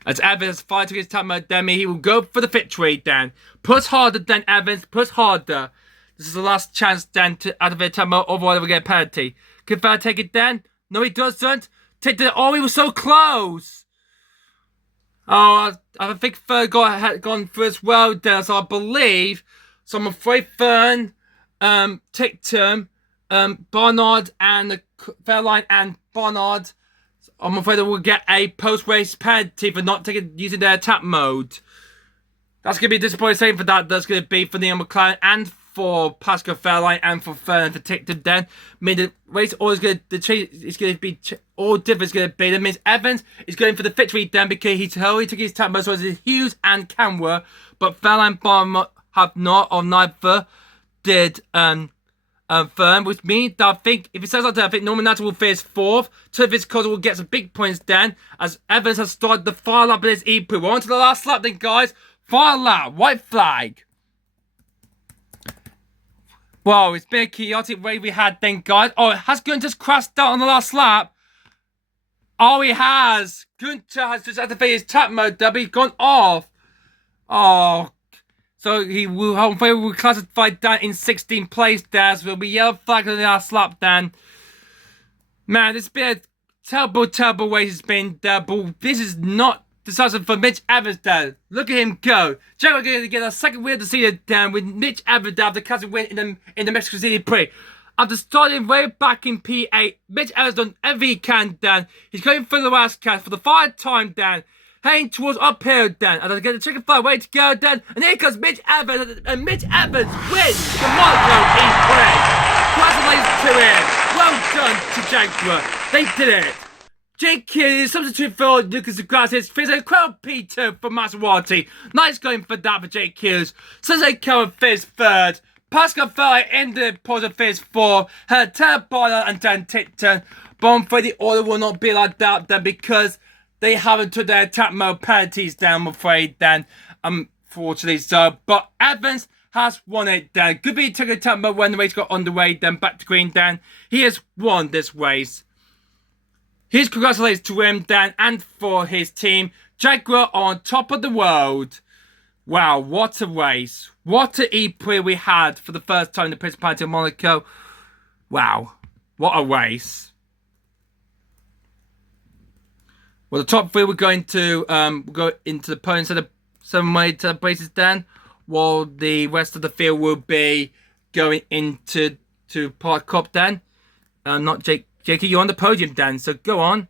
As Evans fighting his tap mode, then he will go for the victory then. Push harder then, Evans. Push harder. This is the last chance then to activate tap mode, otherwise we'll get a penalty. Can Fern take it then? No, he doesn't. Oh, he was so close. Oh, I think Fern had gone through as well then, so I believe. So I'm afraid Fern, Tictum, Barnard and the Fairline and Barnard, I'm afraid that we'll get a post-race penalty for not using their tap mode. That's going to be a disappointing thing for that. That's going to be for Neil McLaren and for Pascal Fairline and for Fern to take them then. I mean, the race always going to change. It's going to be all different. Going to be. That means Evans is going for the victory then because he totally took his tap mode. So it's Hughes and Canwa, but Fairline and Barn have not, or neither did. Firm, which means that I think, if it says like that, I think Norman Natter will finish 4th. Travis Cotter will get some big points then, as Evans has started the final lap of this E-Prix. We're on to the last lap then, guys. Final lap, white flag. Wow, it's been a chaotic way we had then, guys. Oh, has Gunter just crashed out on the last lap? Oh, he has. Gunter has just activated his tap mode, but he's gone off. Oh, so he will classify that in 16th place there. So it'll be yellow flag on the last lap then. Man, it's been a terrible race it's been there. But this is not decisive for Mitch Evans there. Look at him go. Jack are going to get a second win of the season down with Mitch Evans there after catching win in the Mexico City Prix. After starting way back in P8, Mitch Evans done everything he can down. He's going for the last catch for the 3rd time down. Heading towards uphill then, and I get the chicken fly way to go then, and here comes Mitch Evans, and Mitch Evans wins the Monaco E-Prix. Congratulations to him. Well done to Jaguar. They did it. Jake Hughes, substitute for Lucas Degrassis, finished a crowd P2 for Maserati. Nice going for that for Jake Hughes. Sensei Cohen finished 3rd. Pascal Ferrari in the positive phase 4. Had Terabana and Dan Tipton. But I'm afraid the order will not be like that then, because they haven't took their attack mode penalties down, I'm afraid then. Unfortunately so. But Evans has won it then. Good be took attack mode when the race got underway then. Back to green then. He has won this race. Here's congratulations to him then and for his team. Jaguar on top of the world. Wow, what a race. What an E-Prix we had for the first time in the Principality of Monaco. Wow, what a race. Well, the top 3 we're going to go into the podium instead of 7-way races then, while the rest of the field will be going into Park Cup then. Not Jake. Jakey, you're on the podium, Dan, so go on.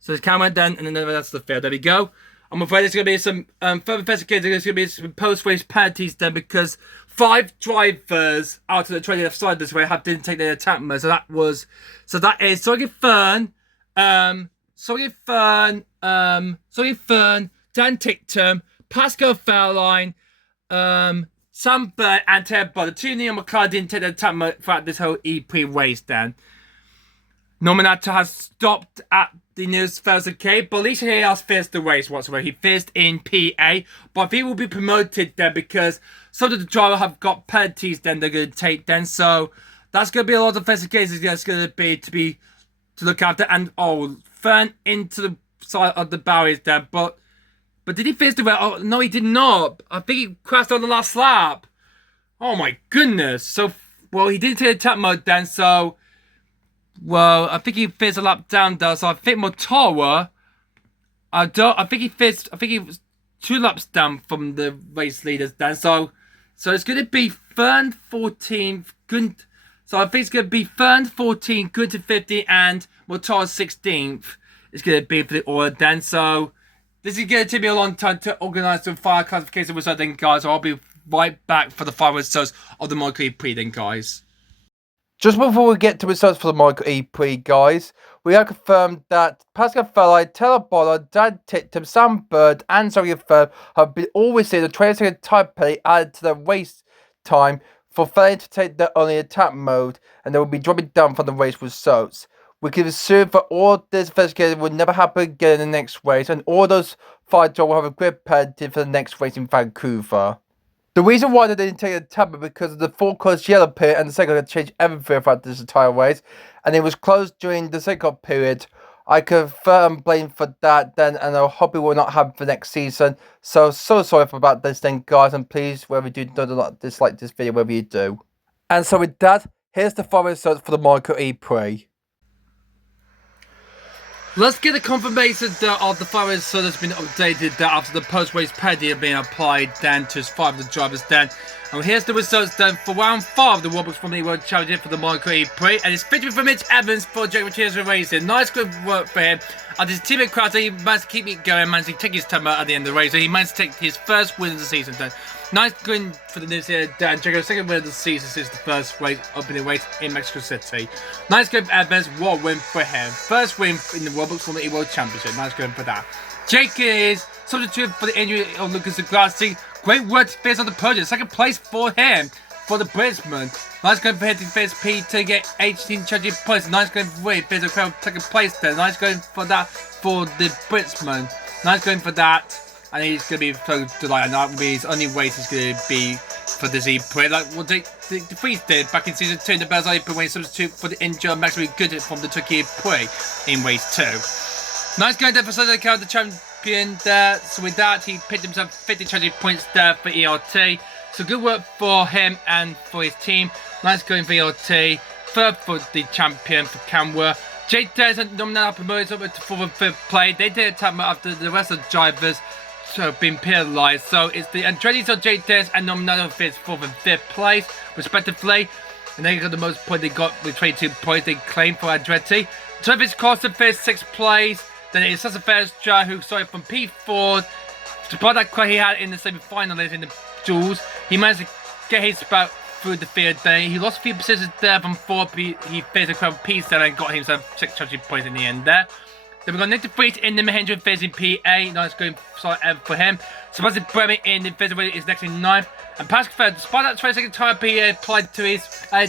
So there's Cameron, Dan, and then the rest of the field. There we go. I'm afraid there's going to be some further investigations. There's going to be some post-race penalties then, because 5 drivers out of the 20 left side this way didn't take their attack mode. So that is Sorry Fern, Dan Ticktum, Pascal Fairline, Sam Bird, and Ted Bott. The 2 Neon McCarthy didn't take their attack mode throughout this whole E-Prix race then. Nominato has stopped at the news Thursday Cape, but at least he has finished the race whatsoever. He finished in PA, but he will be promoted then, because some of the drivers have got penalties then they're going to take then. So that's going to be a lot of investigations that's going to be to look after. And Fern into the side of the barriers then, but did he finish the race? Oh no, he did not. I think he crashed on the last lap. Oh my goodness. So well, he didn't take attack mode then, so. Well, I think he finished a lap down though, so I think Motora, I think he was 2 laps down from the race leaders then, so it's going to be Fern 14th, so I think it's going to be Fern 14th, Gunter 15th, and Motora 16th. It's going to be for the order then, so this is going to take me a long time to organise some fire classification results then, guys, so I'll be right back for the final results of the Monaco E-Prix then, guys. Just before we get to results for the Monaco E-Prix, guys, we have confirmed that Pascal Ferrari, Taylor Bollard, Dan Tittum, Sam Bird, and Zoe Fern have been all received a 20-second time penalty added to their race time for failing to take their only attack mode, and they will be dropping down from the race results. We can assume that all this investigation will never happen again in the next race, and all those 5 drivers will have a grid penalty for the next race in Vancouver. The reason why they didn't take the tab is because of the full closed yellow period, and the second had changed everything throughout this entire race, and it was closed during the second period. I confirm blame for that then, and I hope it will not happen for next season. So sorry about this then, guys, and please, whoever you do not dislike this video, whatever you do. And so with that, here's the final results for the Monaco E-Prix. Let's get the confirmation of the final result that's been updated after the post-race penalty have been applied then to 5 of the drivers then. And here's the results then for round 5 of the Roblox Formula World Championship for the Monaco E-Prix. And it's victory for Mitch Evans for Jake Martinez Racing. Nice good work for him. And his teammate Crowder, he managed to keep it going, managed to take his time out at the end of the race. So he managed to take his first win of the season then. Nice win for the news here, Dan. Jaco's second win of the season since the first race opening race in Mexico City. Nice game for Evans. What a win for him. First win in the Roblox Formula E World Championship. Nice going for that. Jake is substitute for the injury of Lucas Degrassi. Great work to finish on the podium. Second place for him for the Brisbane. Nice going for him to finish P to get 18 championship points. Nice going for Wade. Finish the second place there. Nice going for that for the Brisbane. Nice going for that. And he's going to be so delighted. And that will be his only race is going to be for this E-Prix. Like what the Freeze did back in season 2 in the Bells E-Prix when he substitute for the injured Maxwell Good from the Turkey E-Prix in race 2. Nice going there for Sunday Cow, the champion there. So with that, he picked himself 50 championship points there for ERT. So good work for him and for his team. Nice going for ERT. Third for the champion for Canberra. Jake Dares and Nominal promoted up to 4th and 5th play. They did a tap after the rest of the drivers have been penalised. So it's the Andretti's or Jake Dares and Nominal finished 4th and 5th place respectively. And they got the most points they got with 22 points they claimed for Andretti. Travis Costa finished 6th place. Then it's Sasa Fairstrand who started from P4 to put that he had in the semi-finals in the duels. He managed to get his spot through the field there. He lost a few positions there from 4th. He finished from P7 and got himself 6 championship points in the end there. Then we've got Nick DeFreet in the Mahindra facing P8. Nice going for him. Sebastian Bremen in the Visibility is next in 9th. And Pascal Ferd, despite that 22nd time P applied to his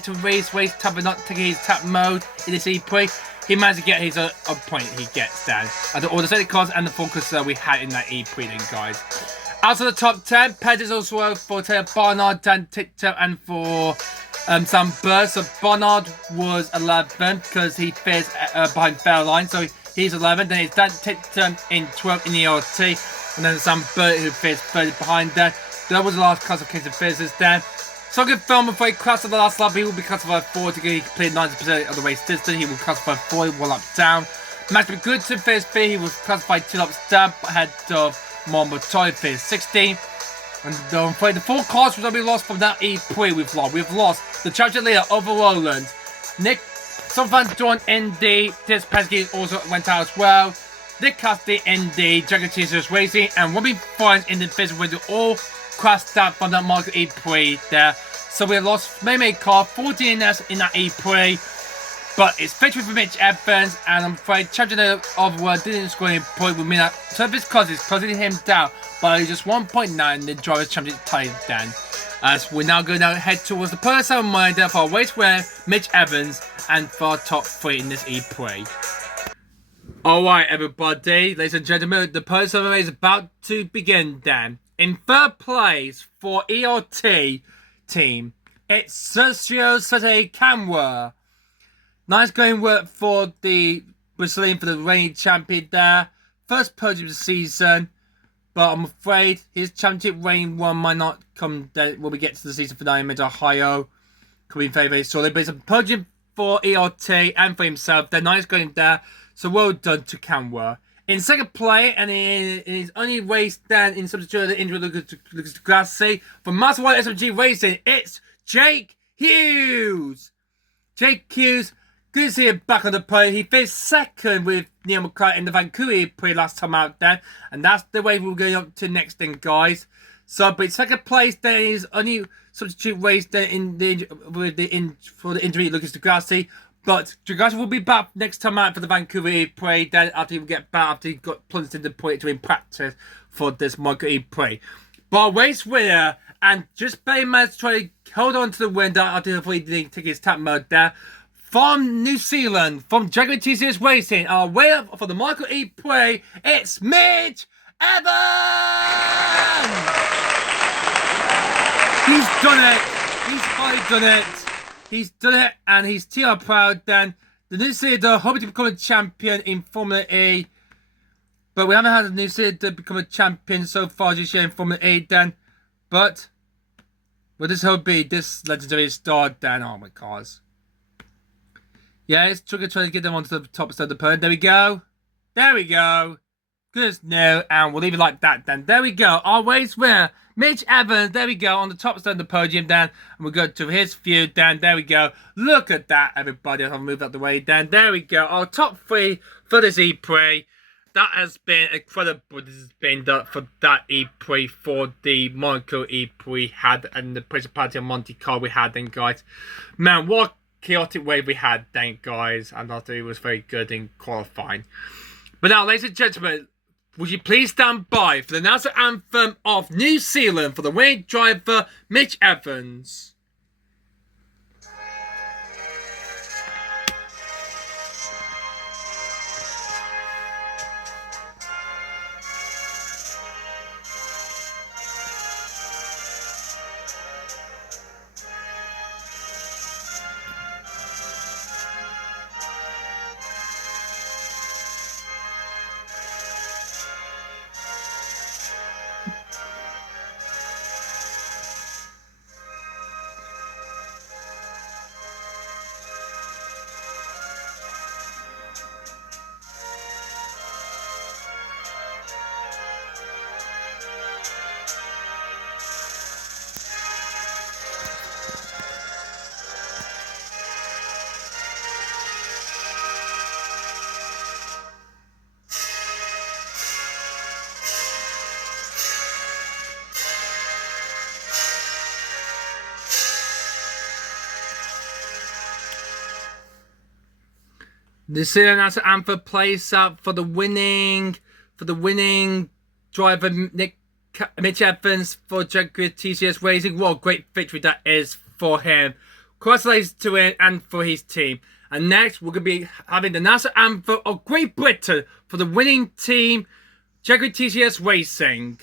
to race tap but not taking his tap mode in this E-Prix, he managed to get his a point he gets down. And all the safety cars and the focus we had in that E-Prix then, guys. Out of the top 10, Pedro is also for Taylor Barnard, Dan Tito, and for Sam Bird. So Barnard was 11th because he finished behind Fairline, so he's 11th. Then it's Dan Tito in 12th in the LT, and then Sam Bird who finished 30th behind that. That was the last classification finishes then. So good film before he crashed on the last lap. He will be classified 4 to complete 90% of the race distance. He will classify 4, 1 lap down. Match be good to finish 3. He was classified 2 laps down ahead of Montoya finished 16th. And the 4 cars will be lost from that E-Prix we've lost. We've lost the championship leader over Roland. Nick Sullivan joined ND. Tis Pesky also went out as well. Nick Cassidy ND, Dragon Jesus Racing, and Robbie Fines in the business where they all crashed out from that Monaco E-Prix there. So we lost May car 14S in that E-Prix. But it's victory for Mitch Evans, and I'm afraid champion of the world didn't score any point with me. So this causes closing him down by just 1.9 in the driver's championship title then. As we're now going to head towards the personal reminder for our race winner, Mitch Evans, and for our top 3 in this E-Prix. Alright everybody, ladies and gentlemen, the personal race is about to begin then. In 3rd place for ERT team, it's Sergio Sete Camwa. Nice going work for the Brazilian, for the reigning champion there. First podium of the season, but I'm afraid his championship reign one might not come when we get to the season finale in Mid-Ohio. Coming very, very shortly. But it's a podium for ERT and for himself. They're nice going there, so well done to Camwa. In 2nd place, and in his only race then in substitute of the injury Lucas Grassi, for Master 1 SMG Racing, it's Jake Hughes. Jake Hughes. Good to see him back on the podium. He finished 2nd with Neil McCart in the Vancouver E-Prix last time out there. And that's the way we're going up to next then, guys. So, but 2nd place then is only substitute race then for the injury Lucas Degrassi. But Degrassi will be back next time out for the Vancouver E-Prix. Then after he will get back, after he got plunged into the point to in practice for this Monaco E-Prix. But race winner, and just barely managed to try to hold on to the win after he didn't take his tap mode there. From New Zealand, from Jaguar TCS Racing, our winner for the Monaco E-Prix, it's Mitch Evans! He's done it! He's finally done it! He's done it, and he's TR proud then. The New Zealander hoping to become a champion in Formula E. But we haven't had a New Zealander become a champion so far this year in Formula E then. But, will this hope be this legendary star then? Oh my god. Yeah, it's trying to get them onto the top of the podium. There we go. There we go. Good as new. And we'll leave it like that then. There we go. Our race winner, Mitch Evans. There we go. On the top of the podium then. And we'll go to his view then. There we go. Look at that, everybody. I'll move out the way then. There we go. Our top 3 for this E-Prix. That has been incredible. This has been done for that E-Prix for the Monaco E-Prix had and the Principality of Monte Carlo we had then, guys. Man, what chaotic wave we had then, guys, and I thought it was very good in qualifying. But now, ladies and gentlemen, would you please stand by for the national anthem of New Zealand for the winning driver, Mitch Evans. The Senior National Anthem plays out for the winning driver Mitch Evans for Jaguar TCS Racing. What a great victory that is for him. Congratulations to him and for his team. And next, we're going to be having the National Anthem of Great Britain for the winning team, Jaguar TCS Racing.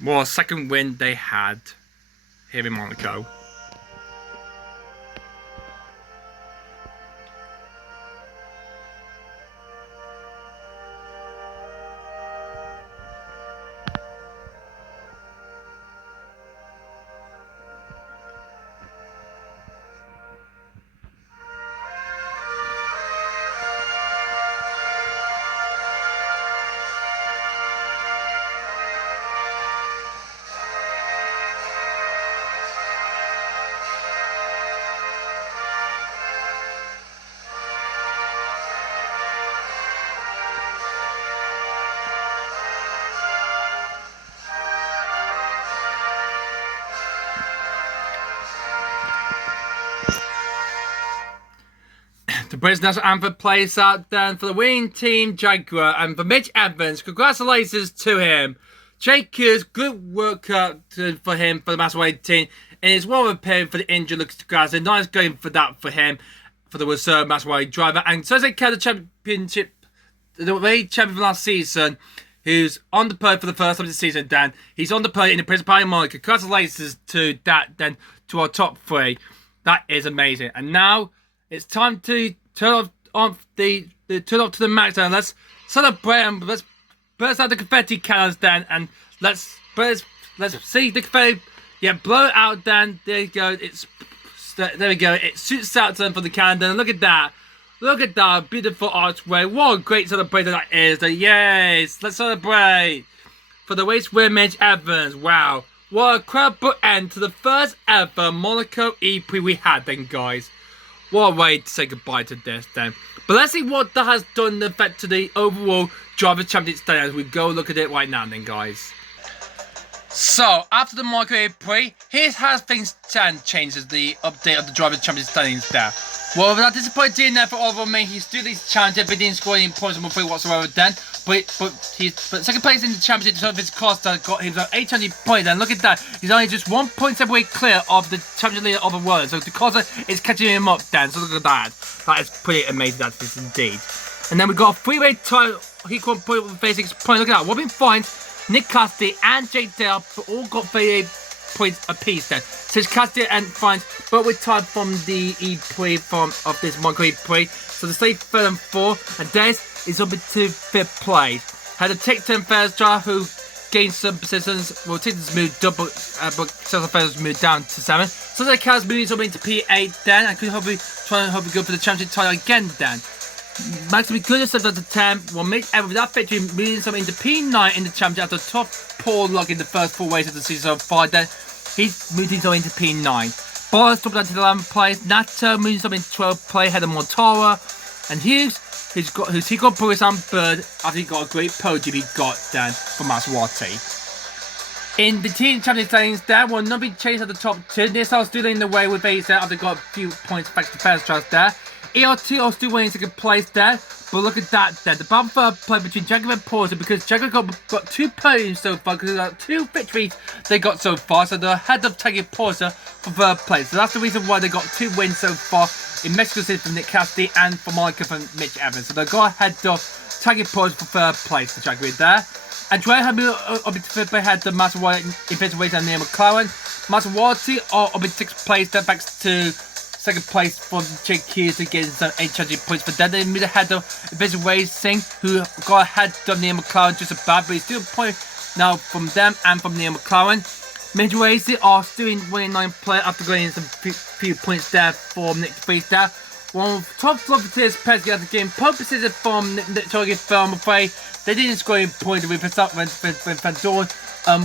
What a second win they had here in Monaco. The British National Anthem plays out then for the winning team, Jaguar, and for Mitch Evans. Congratulations to him. Jacobs, good work for him for the Master Weight team. And it's well repaired for the injury. Looks to guys. Nice going for that for him, for the reserve Master Weight driver. And so they carry the championship, the weight champion from last season, who's on the podium for the first time this season, Dan. He's on the podium in the Principality Monaco. Congratulations to that, then, to our top three. That is amazing. And now it's time to turn off to the max, and let's celebrate and let's burst out the confetti cannons, then, and let's see the confetti. Yeah, blow it out, then. There you go. There we go. It shoots out then for the cannon. And look at that. Look at that beautiful archway. What a great celebration that is. Yes, let's celebrate for the race winner Mitch Evans. Wow, what a incredible end to the first ever Monaco E-Prix we had, then, guys. What a way to say goodbye to this, then. But let's see what that has done the effect to the overall Driver Championship stand as we go look at it right now, then, guys. So, after the Monaco E-Prix, here's how things changed as the update of the Driver Championship standings there. Well, without disappointing there for Oliver May, he's still these challenges, but he didn't score any points on three whatsoever then. But second place in the championship, so his Costa got him 800 points, and look at that. He's only just 1 point away clear of the championship leader of the world. So the Costa is catching him up then. So look at that. That is pretty amazing, that is indeed. And then we got a three-way tie. He got point with 36 points. Look at that. Robin Fines, Nick Cassidy, and Jake Dale all got 38 points apiece then. So it's Cassidy and Fines, but we're tied from the E-Prix of this Monaco E-Prix. So the stay third and fourth, and Des is up to fifth place. Had a tick 10 first driver who gained some positions. Well, Tickton's moved up, but Cecil Ferris moved down to 7. So the Cavs moving up into P8 then. I could hopefully try and go for the championship title again then. Max will be good at up to 10. Will make ever with that victory moving something into P9 in the championship after top poor luck in the first 4 races of the season so far. Then he's moved into P9. Boris dropped down to the 11th place. Nato moving something into 12th place ahead of Mortara. And Hughes, he got Boris and Bird after he got a great podium he got then from Maswati. In the team championship standings, there will not be chased at the top 2. This are still in the way with Ace there after they got a few points back to first trust there. ER2 are still winning second place there, but look at that there. The battle for play between Jaguar and Porter because Jaguar got 2 podiums so far because of 2 victories they got so far, so they're ahead of Jaguar Porter for third place. So that's the reason why they got 2 wins so far in Mexico City from Nick Cassidy and for Monaco from Mitch Evans. So they got ahead of Jaguar Porter for third place for Jaguar there. And Dre had moved up into 5th place ahead of Maserati in 5th place and near McLaren. Maserati are up in 6th place, then back to 2nd place for Jake Hughes to get some 800 points. But then they moved ahead of Busy Racing, who got ahead of Neil McLaren just about, but he's still a point now from them and from Neil McLaren. Major Racing are still in winning 9th place after going in some few points there for Nick Freeze there. One of top profiteers Pesky after getting pole position from Nick Target Film, I'm afraid. They didn't score any points with Van Dorn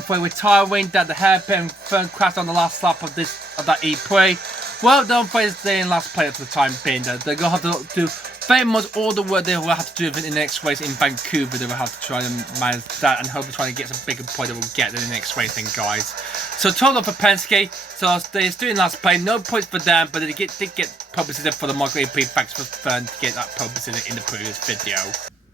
for retiring that the hairpin firm crashed on the last lap of that E-Prix. Well, they'll stay in last place for the time being. They're going to have to do very much all the work they will have to do in the next race in Vancouver. They will have to try and manage that and hopefully try and get some bigger point that we'll get in the next race then, guys. So total for Penske, so they're still in last place, no points for them, but they did get pole position for the Monaco E-Prix. Thanks for fun to get that pole position in the previous video.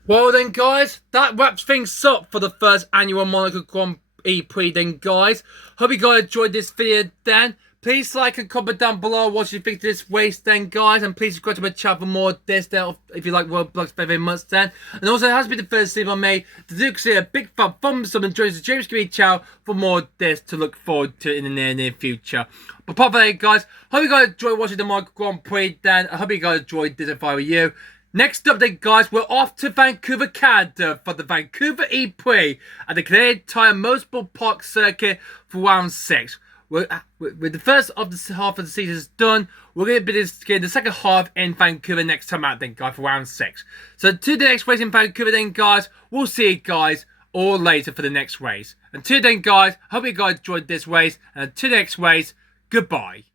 Well then, guys, that wraps things up for the first annual Monaco Grand E-Prix then, guys. Hope you guys enjoyed this video then. Please like and comment down below what you think of this race then, guys. And please subscribe to my channel for more of this then, if you like Roblox very much then. And also, it has been the first video I made to do consider a big fat thumbs up and join the James Green channel for more of this to look forward to in the near future. But apart from that, guys, hope you guys enjoyed watching the Monaco Grand Prix then. I hope you guys enjoyed this if I were you. Next up then, guys, we're off to Vancouver, Canada for the Vancouver E-Prix at the Canadian Tire Motorsport Park Circuit for round 6. With the first of the half of the season done, we're going to be getting the second half in Vancouver next time out then, guys, for round 6. So to the next race in Vancouver then, guys, we'll see you guys all later for the next race. Until then, guys, hope you guys enjoyed this race, and until the next race, goodbye.